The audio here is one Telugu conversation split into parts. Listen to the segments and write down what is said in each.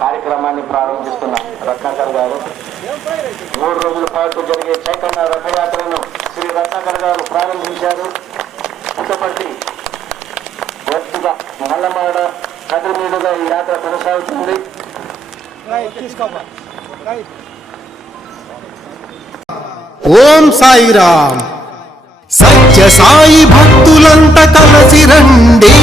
కార్యక్రమాన్ని ప్రారంభిస్తున్న రత్నాకర్ గారు. మూడు రోజుల పాటు జరిగే చైతన్య రథయాత్రను శ్రీ రత్నాకర్ గారు ప్రారంభించారు. పుట్టపర్తి వస్తుగా నల్లమాడ కదిరి మీదుగా ఈ యాత్ర కొనసాగుతుంది. ఓం సాయిరామ్ సత్య సాయి భక్తులంత కలసి రండి.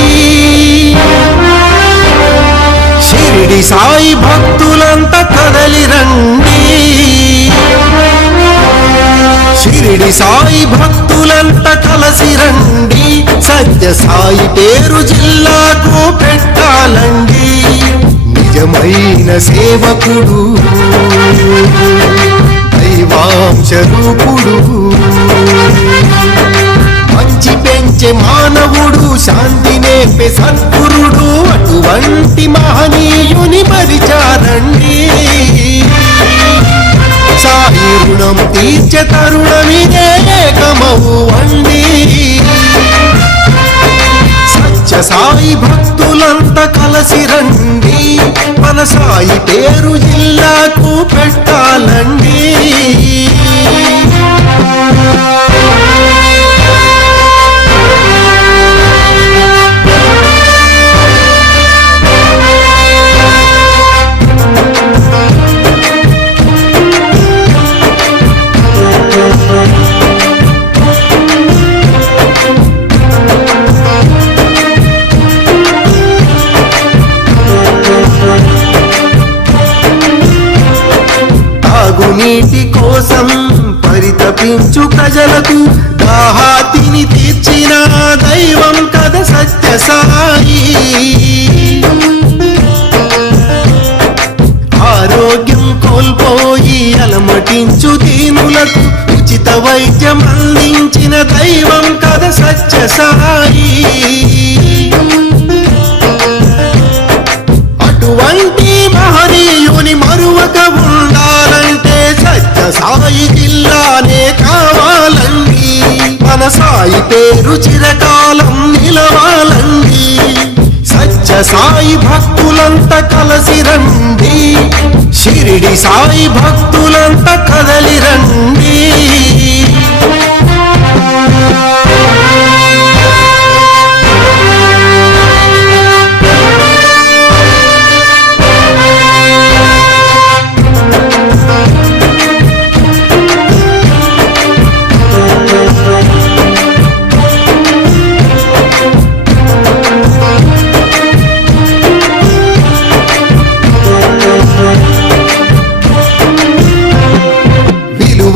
షిరిడి సాయి భక్తులంత కదలి రండి. షిరిడి సాయి భక్తులంత కలసి రండి. సత్య సాయి పేరు జిల్లాకు పెట్టాలండి. నిజమైన సేవకుడు. నేర్పే సద్గురుడు అటువంటి మహనీయుని మరిచారండి సాయి రుణం తీర్చే తరుణమిదే ఏకమవు అండి సత్య సాయి భక్తులంతా కలసి రండి. మన సాయి పేరు జిల్లాకు పెట్టాలండి. కోసం పరితపించు ప్రజలకు దాహాతిని తీర్చిన దైవం కథ సత్య సాయి ఆరోగ్యం కోల్పోయి అలమటించు దీనులకు ఉచిత వైద్యం అందించిన దైవం కథ సత్య సాయి జిల్లానే కావాలండి. మన సాయి పేరు చిరకాలం నిలవాలండి. సత్య సాయి భక్తులంతా కలసి రండి. షిరిడి సాయి భక్తులంతా కదలి రండి.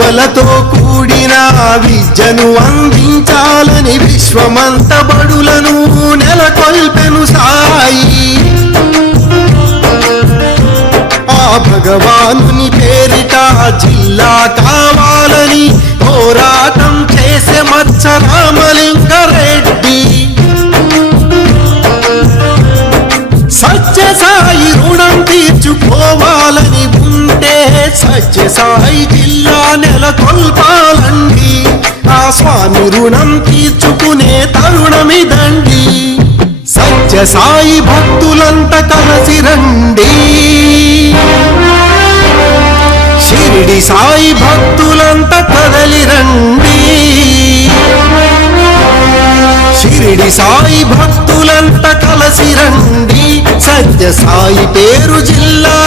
విలువలతో కూడిన విద్యను అందించాలని విశ్వమంత బడులను నెలకొల్పెను సాయి. ఆ భగవానుని పేరిట జిల్లా కావాలని పోరాటం చేసే మచ్చ రామలింగారెడ్డి సత్య సాయి సత్య సాయి జిల్లా నెలకొల్పాలండి ఆ స్వామి రుణం తీర్చుకునే తరుణమిదండి. సత్య సాయి భక్తులంతా కలిసి రండి. షిరిడి సాయి భక్తులంతా కదలి రండి. షిరిడి సాయి భక్తులంతా కలసి రండి. సత్య సాయి పేరు జిల్లా